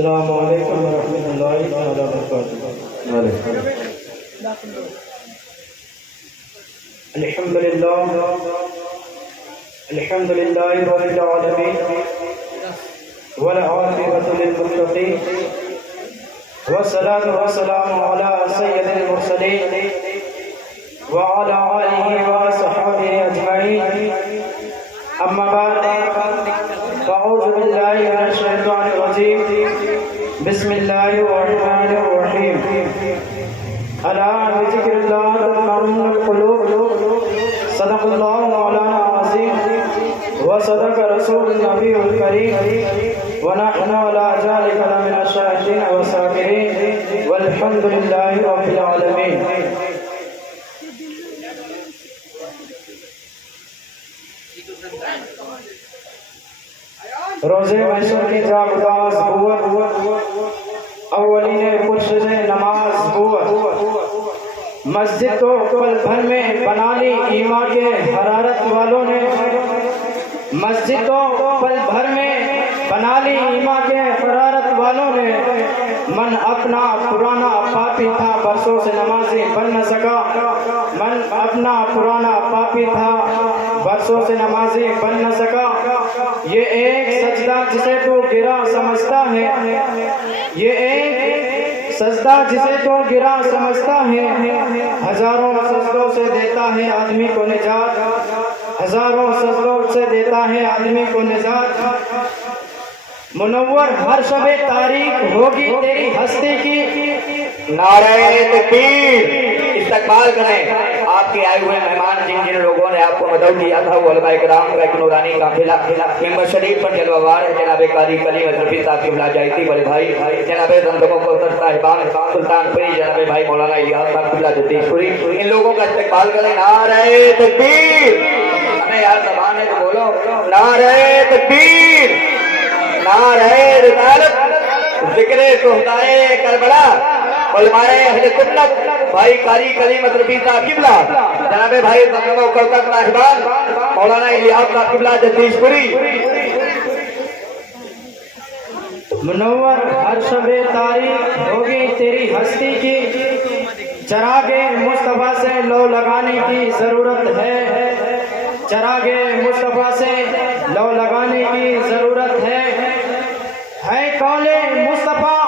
السلام علیکم ورحمۃ اللہ تعالی وبرکاتہ۔ الحمد للہ رب العالمین والعاقبۃ للمتقین والصلاة والسلام علی سید المرسلین وعلی آلہ وصحبہ اجمعین، اما بعد فاعوذ باللہ من الشیطان الرجیم، بسم اللہ الرحمن الرحیم۔ الا بذکر اللہ تطمئن القلوب، صدق اللہ مولانا العظیم وصدق رسول النبی الکریم، ونحن علی ذلک لمن الشاہدین والشاکرین، والحمد للہ رب العالمین۔ روزے محشر کی جاگداز قوت، اولین پرشد نماز قوت، مسجد تو پل بھر میں بنا لی ایمان کے حرارت والوں نے، مسجد تو پل بھر میں بنا لی ایمان کے حرارت والوں نے، من اپنا پرانا پاپی تھا برسوں سے نمازی بن نہ سکا، من اپنا پرانا پاپی تھا برسوں سے نمازی بن نہ سکا، یہ ایک سجدہ جسے تو گرا سمجھتا ہے، یہ ایک سجدہ جسے تو گرا سمجھتا ہے، ہزاروں سجدوں سے دیتا ہے آدمی کو نجات، ہزاروں سجدوں سے دیتا ہے آدمی کو نجات، منور ہر شب تاریخ ہوگی تیری ہستی کی، نعرہ تکبیر۔ استقبال کریں آپ کے آئے ہوئے مہمان جن جن لوگوں نے آپ کو مدعو کیا تھا، وہ علماء کرام کا ایک نورانی قافلہ ممبر شریف پر جلوہ وار ہے، جناب قاری کلیم اشرفی صاحب کی ملاجائتی بڑے بھائی جناب زمزم کوثر صاحبان سلطان پوری، جناب بھائی مولانا الیاس صاحب قبلہ جدید پوری، ان لوگوں کا استقبال کریں۔ نعرہ تکبیر، ہمیں یار زبان ہے تو بولو نعرہ تکبیر، نعرہ رسالت، ذکر شہدائے کربلا، علماء اہل سنت، بھائی قاری کلیم اشرفی صاحب قبلہ، جناب بھائی زمزم کوثر صاحبان مولانا الیاس صاحب قبلہ جدید پوری۔ منور ہر شب تاریخ ہوگی تیری ہستی کی، چراغ مصطفیٰ سے لو لگانے کی ضرورت ہے، چراغ مصطفیٰ سے لو لگانے کی ضرورت ہے قول مصطفیٰ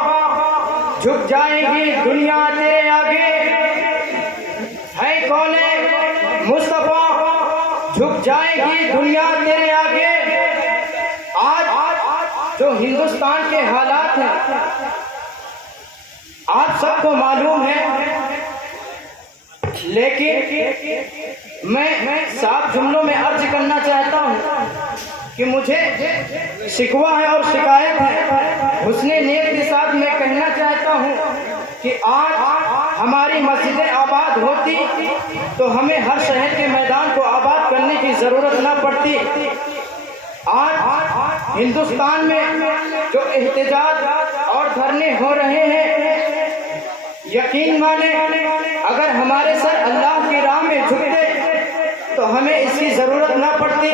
جھک جائے گی دنیا تیرے آگے، ہے قول مصطفیٰ جھک جائے گی دنیا تیرے آگے، آج جو ہندوستان کے حالات ہیں آپ سب کو معلوم ہے، لیکن میں صاف جملوں میں عرض کرنا چاہتا ہوں کہ مجھے شکوہ ہے اور شکایت ہے، حسن نیت کے ساتھ میں کہنا چاہتا ہوں کہ آج ہماری مسجدیں آباد ہوتی تو ہمیں ہر شہر کے میدان کو آباد کرنے کی ضرورت نہ پڑتی۔ آج ہندوستان میں جو احتجاج اور دھرنے ہو رہے ہیں، یقین مانیں اگر ہمارے سر اللہ کی راہ میں جھکتے تو ہمیں اس کی ضرورت نہ پڑتی۔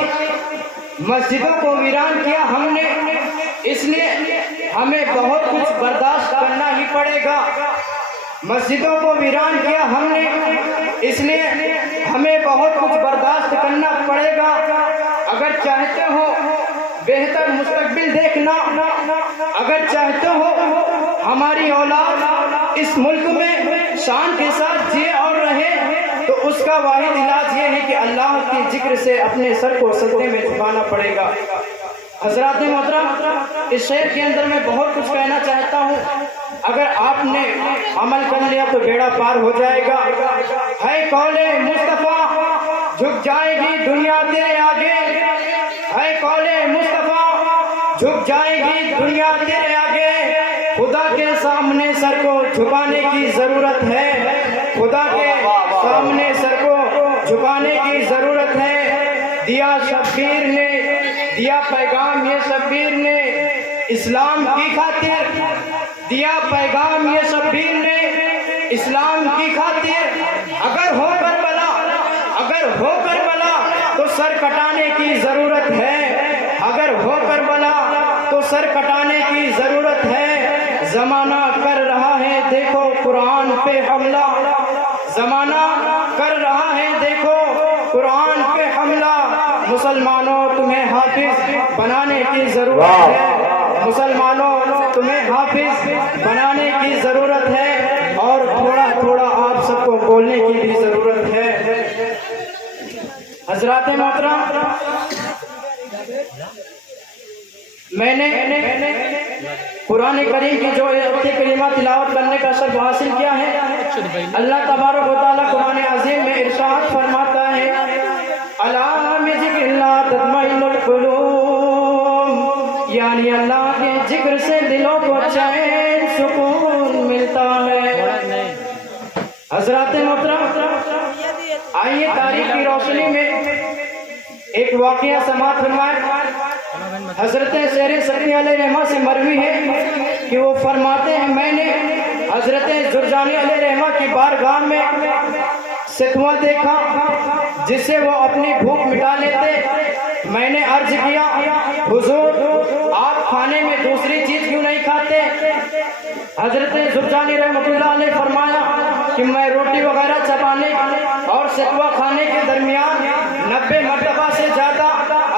مسجدوں کو ویران کیا ہم نے، اس لیے ہمیں بہت کچھ برداشت کرنا ہی پڑے گا، مسجدوں کو ویران کیا ہم نے، اس لیے ہمیں بہت کچھ برداشت کرنا پڑے گا۔ اگر چاہتے ہو بہتر مستقبل دیکھنا، اگر چاہتے ہو ہماری اولاد اس ملک میں شان کے ساتھ جیے اور رہے، تو اس کا واحد علاج یہ ہے کہ اللہ کے ذکر سے اپنے سر کو سجدے میں جھکانا پڑے گا۔ حضرات محترم، اس شعر کے اندر میں بہت کچھ کہنا چاہتا ہوں، اگر آپ نے عمل کر لیا تو بیڑا پار ہو جائے گا۔ ہے قول مصطفیٰ جھک جائے گی دنیا تیرے آگے، ہے قول مصطفیٰ جھک جائے گی دنیا تیرے آگے، خدا کے سامنے سر کو جھکانے کی ضرورت ہے، خدا کے سامنے سر کو جھکانے کی ضرورت ہے۔ دیا شبیر نے دیا پیغام، یہ شبیر نے اسلام کی خاطر دیا پیغام، یہ شبیر نے اسلام کی خاطر، اگر ہو کربلا تو سر کٹانے کی ضرورت ہے، اگر ہو کربلا تو سر کٹانے کی ضرورت ہے۔ زمانہ کر رہا ہے دیکھو قرآن پہ حملہ، زمانہ کر رہا ہے دیکھو قرآن پہ حملہ، مسلمانوں تمہیں حافظ بنانے کی ضرورت ہے، مسلمانوں تمہیں حافظ بنانے کی ضرورت ہے، اور تھوڑا تھوڑا آپ سب کو بولنے کی بھی ضرورت ہے۔ حضرات محترم، میں نے قرآن کریم کی جو آیات کریمہ تلاوت کرنے کا شرف حاصل کیا ہے، اللہ تبارک و تعالیٰ قرآن عظیم میں ارشاد فرماتا ہے الا بذکر اللہ تطمئن القلوب، یعنی اللہ کے ذکر سے دلوں کو چین سکون ملتا ہے۔ حضرات محترم، آئیے تاریخ کی روشنی میں ایک واقعہ سماعت فرمائے۔ حضرت شیر سکری علیہ رحمہ سے مروی ہے کہ وہ فرماتے ہیں میں نے حضرت جرجانی علیہ رحمہ کی بارگاہ میں ستوہ دیکھا جس سے وہ اپنی بھوک مٹا لیتے۔ میں نے عرض کیا حضور آپ کھانے میں دوسری چیز کیوں نہیں کھاتے؟ حضرت جرجانی رحمۃ اللہ علیہ فرمایا کہ میں روٹی وغیرہ چبانے اور ستوہ کھانے کے درمیان 90 مرتبہ سے زیادہ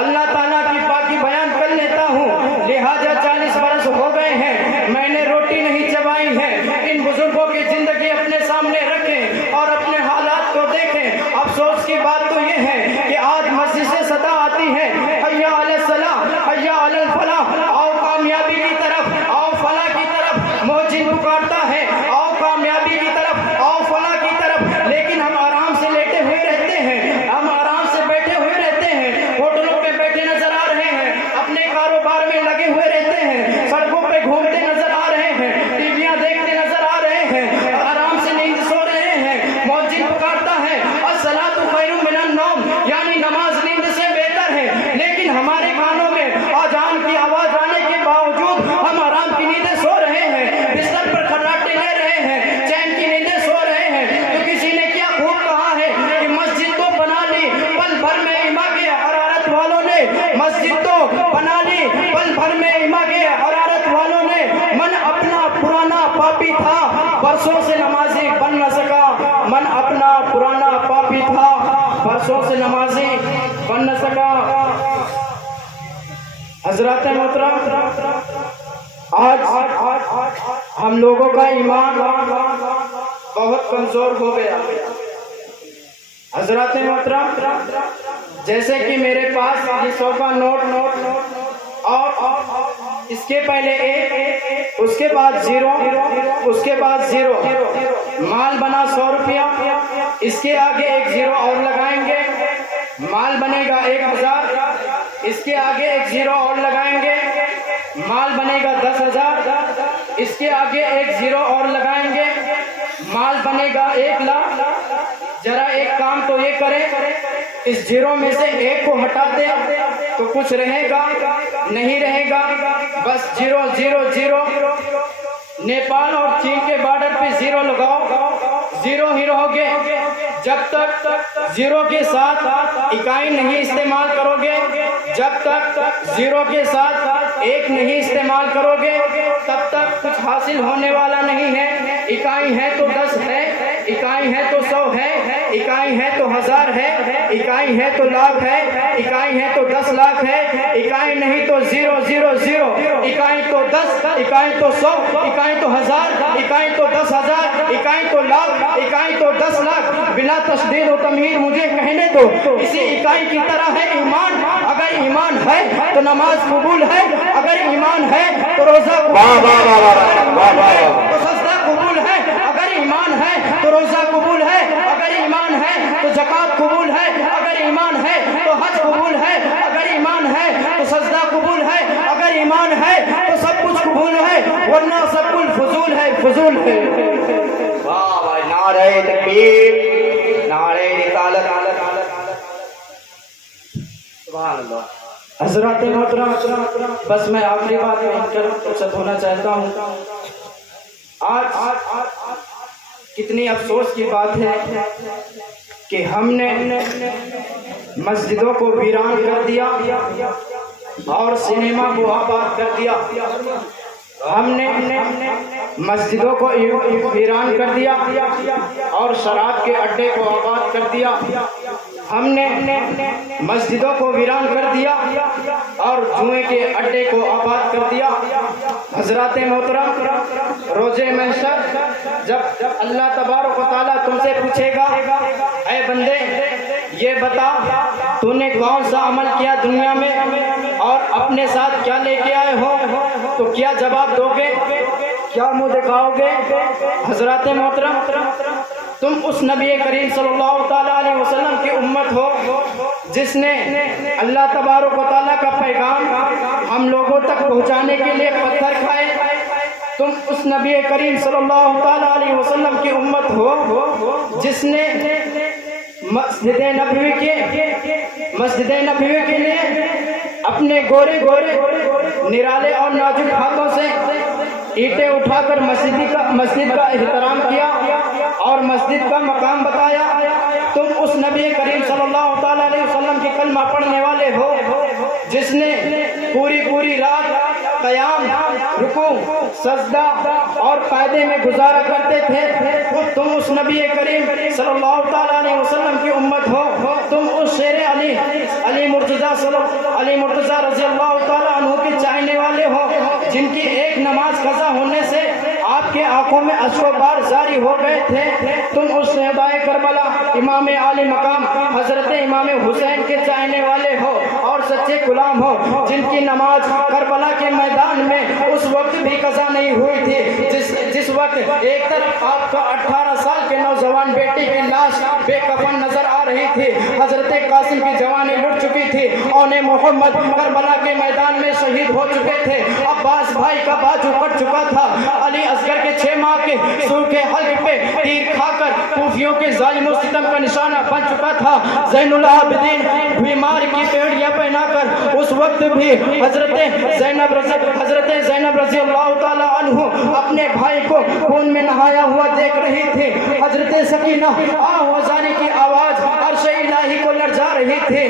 اللہ تعالیٰ کی پاکی بیان کر لیتا ہوں، لہٰذا 40 برس ہو گئے ہیں میں نے روٹی نہیں چبائی ہے۔ ان بزرگوں کی زندگی اپنے سامنے رکھیں اور اپنے حالات کو دیکھیں۔ افسوس کی بات تو یہ ہے کہ آج مسجد سے صدا آتی ہے حی علی الصلاۃ حی علی الفلاح، آؤ کامیابی کی طرف، آؤ فلاح کی طرف، مؤذن پکارتا ہے آؤ کامیابی کی طرف، آؤ فلاح کی طرف، لیکن ہم آرام سے لیٹے ہوئے رہتے ہیں، ہم آرام سے بیٹھے ہوئے رہتے ہیں، ہوٹلوں پہ بیٹھے نظر آ رہے ہیں، اپنے کاروبار میں لگے ہوئے رہتے ہیں، سڑکوں پہ گھومتے نظر آ رہے ہیں، ٹی ویاں دیکھتے نظر آ رہے ہیں، آرام سے نیند سو رہے ہیں۔ مؤذن پکارتا ہے الصلاۃ خیر من النوم، یعنی نماز نیند سے بہتر ہے، لیکن ہمارے کانوں میں اذان کی آواز آنے کے باوجود ہم آرام کی نیندیں سو رہے ہیں، بستر پر کھراٹے لے رہے ہیں، چین کی نیندیں سو رہے ہیں۔ تو کسی نے کیا خوب کہا ہے کہ مسجد تو بنا لی پل بھر میں ایما کے حرارت والوں نے، مسجد تو بنا لی پل بھر میں ایما کے حرارت والوں نے، من اپنا پرانا پاپی تھا برسوں سے نمازی بن نہ سکا، من اپنا پرانا پاپی تھا برسوں سے نمازی بن نہ سکا۔ حضرات محترم، آج ہم لوگوں کا ایمان بہت کمزور ہو گیا۔ حضرات محترم، جیسے کہ میرے پاس یہ 100 کا نوٹ اور اس کے پہلے ایک، اس کے بعد 0، اس کے بعد 0، مال بنا 100 روپیہ، اس کے آگے ایک 0 اور لگائیں گے، مال بنے گا 1000، اس کے آگے ایک 0 اور لگائیں گے، مال بنے گا 10,000، اس کے آگے ایک 0 اور لگائیں گے، مال بنے گا 1 لاکھ۔ ذرا ایک کام تو یہ کریں، اس 0 میں سے ایک کو ہٹا دیں تو کچھ رہے گا نہیں رہے گا، بس 0 0 0۔ نیپال اور چین کے بارڈر پہ 0 لگاؤ، 0 ہی رہو گے۔ جب تک 0 کے ساتھ اکائی نہیں استعمال کرو گے، جب تک 0 کے ساتھ 1 نہیں استعمال کرو گے، تب تک کچھ حاصل ہونے والا نہیں ہے۔ اکائی ہے تو 10 ہے، اکائی ہے تو 100 ہے، اکائی ہے تو 1000 ہے، اکائی ہے تو لاکھ ہے، اکائی ہے تو 10 لاکھ ہے، اکائی نہیں تو 0 0 0، اکائی تو 10، اکائی تو 100، اکائی تو 1000، اکائی تو 10,000، اکائی تو لاکھ، اکائی تو 10 لاکھ۔ بلا تشدید و تمہید مجھے کہنے دو، اسی اکائی کی طرح ہے ایمان۔ اگر ایمان ہے تو نماز قبول ہے، اگر ایمان ہے تو روزہ قبول ہے، تو سجدہ قبول ہے، اگر ایمان ہے تو روزہ قبول ہے، اگر ایمان ہے تو زکوٰۃ قبول ہے، اگر ایمان ہے تو حج قبول ہے، اگر ایمان ہے تو سجدہ قبول ہے، اگر ایمان ہے تو سب کچھ قبول ہے، ورنہ سب کچھ فضول ہے، فضول ہے۔ واہ واہ، نعرہ تکبیر، نعرہ رسالت، سبحان اللہ۔ حضرات محترم، بس میں آخری بات میں کر رخصت ہونا چاہتا ہوں۔ آج کتنی افسوس کی بات ہے کہ ہم نے مسجدوں کو ویران کر دیا اور سنیما کو آباد کر دیا۔ ہم نے مسجدوں کو ویران کر دیا اور شراب کے اڈے کو آباد کر دیا. ہم نے مسجدوں کو ویران کر دیا اور جوئے کے اڈے کو آباد کر دیا. حضرات محترم، روز محشر جب اللہ تبارک و تعالیٰ تم سے پوچھے گا اے بندے یہ بتا تو نے کون سا عمل کیا دنیا میں اور اپنے ساتھ کیا لے کے آئے ہو، تو کیا جواب دو گے؟ کیا منہ دکھاؤ گے؟ حضرات محترم، تم اس نبی کریم صلی اللہ تعالیٰ علیہ وسلم کی امت ہو جس نے اللہ تبارک و تعالیٰ کا پیغام ہم لوگوں تک پہنچانے کے لیے پتھر کھائے. تم اس نبی کریم صلی اللہ تعالیٰ علیہ وسلم کی امت ہو جس نے مسجد نبوی کے لیے اپنے گورے نرالے اور نازک ہاتھوں سے اینٹیں اٹھا کر مسجد کا احترام کیا اور مسجد کا مقام بتایا. تم اس نبی کریم صلی اللہ تعالیٰ علیہ وسلم کی کلمہ پڑھنے والے ہو جس نے پوری رات قیام، رکوع، سجدہ اور قاعدے میں گزارا کرتے تھے. تم اس نبی کریم صلی اللہ تعالیٰ علیہ وسلم کی امت ہو. تم اس شیر علی مرتضیٰ رضی اللہ تعالیٰ عنہ کے چاہنے والے ہو جن کی ایک نماز قضا ہونے سے آپ کے آنکھوں میں اشک و بار جاری ہو گئے تھے. تم اس شہدائے کربلا امام عالی مقام حضرت امام حسین کے چاہنے والے ہو اور سچے غلام ہو جن کی نماز کربلا کے میدان میں اس وقت بھی قضا نہیں ہوئی تھی جس وقت ایک طرف آپ کا 18 سال کے نوجوان بیٹی کی لاش بے کفن نظر آ رہی تھی. حضرت قاسم کی جوانی لٹ چکی تھی. اون محمد کربلا کے میدان میں شہید ہو چکے تھے. عباس بھائی کا بازو کٹ چکا تھا. علی اصغر کے 6 ماہ کے سوکھے حلق پہ تیر کھا کر کوفیوں کے ظالم و ستم کا نشانہ بن چکا تھا. زین العابدین بیمار کی پیڑیاں پہنا کر اس وقت بھی حضرت زینب رضی اللہ تعالیٰ عنہ اپنے بھائی کو خون میں نہایا ہوا دیکھ رہی تھی. حضرت سکینہ آہوازانی کی آواز عرش الہی کو لرزا رہی تھی.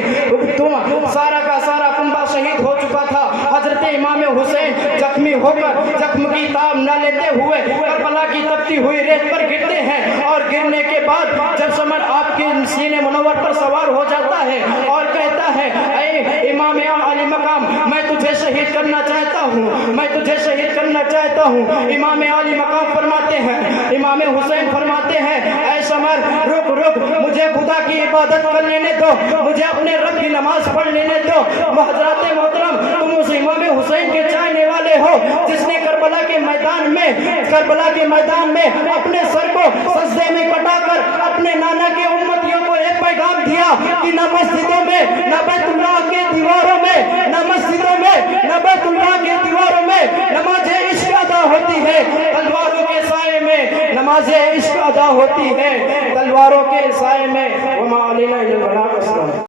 تم سارا کا سارا کنبہ شہید ہو چکا تھا. حضرت امام حسین زخمی ہو کر زخم کی تاب نہ لیتے ہوئے کربلا کی تپتی ہوئی ریت پر گرتے ہیں اور گرنے کے بعد جب سمر آپ کے سینے منور پر سوار ہو جاتا ہے اور کہتا ہے اے امام علی مقام میں تجھے شہید کرنا چاہتا ہوں، میں تجھے شہید کرنا چاہتا ہوں. امام علی مقام فرماتے ہیں، امام حسین فرماتے ہیں اے سمر رک مجھے خدا کی عبادت کر لینے دو، مجھے اپنے رب کی نماز پڑھ لینے دو. حضرات محترم، تم اس امام حسین کے چاہنے والے ہو جس نے کربلا کے میدان میں اپنے سر کو سجدے میں کٹا کر اپنے نانا کے امتیوں کو ایک پیغام دیا کہ نہ مسجدوں میں، نہ بیت اللہ کے دیواروں میں، نہ مسجدوں میں، نہ بیت اللہ کے دیواروں میں نماز عشق ادا ہوتی ہے، تلواروں کے سائے میں نماز عشق ادا ہوتی ہے، تلواروں کے سائے میں. وما علینا الا البلاغ.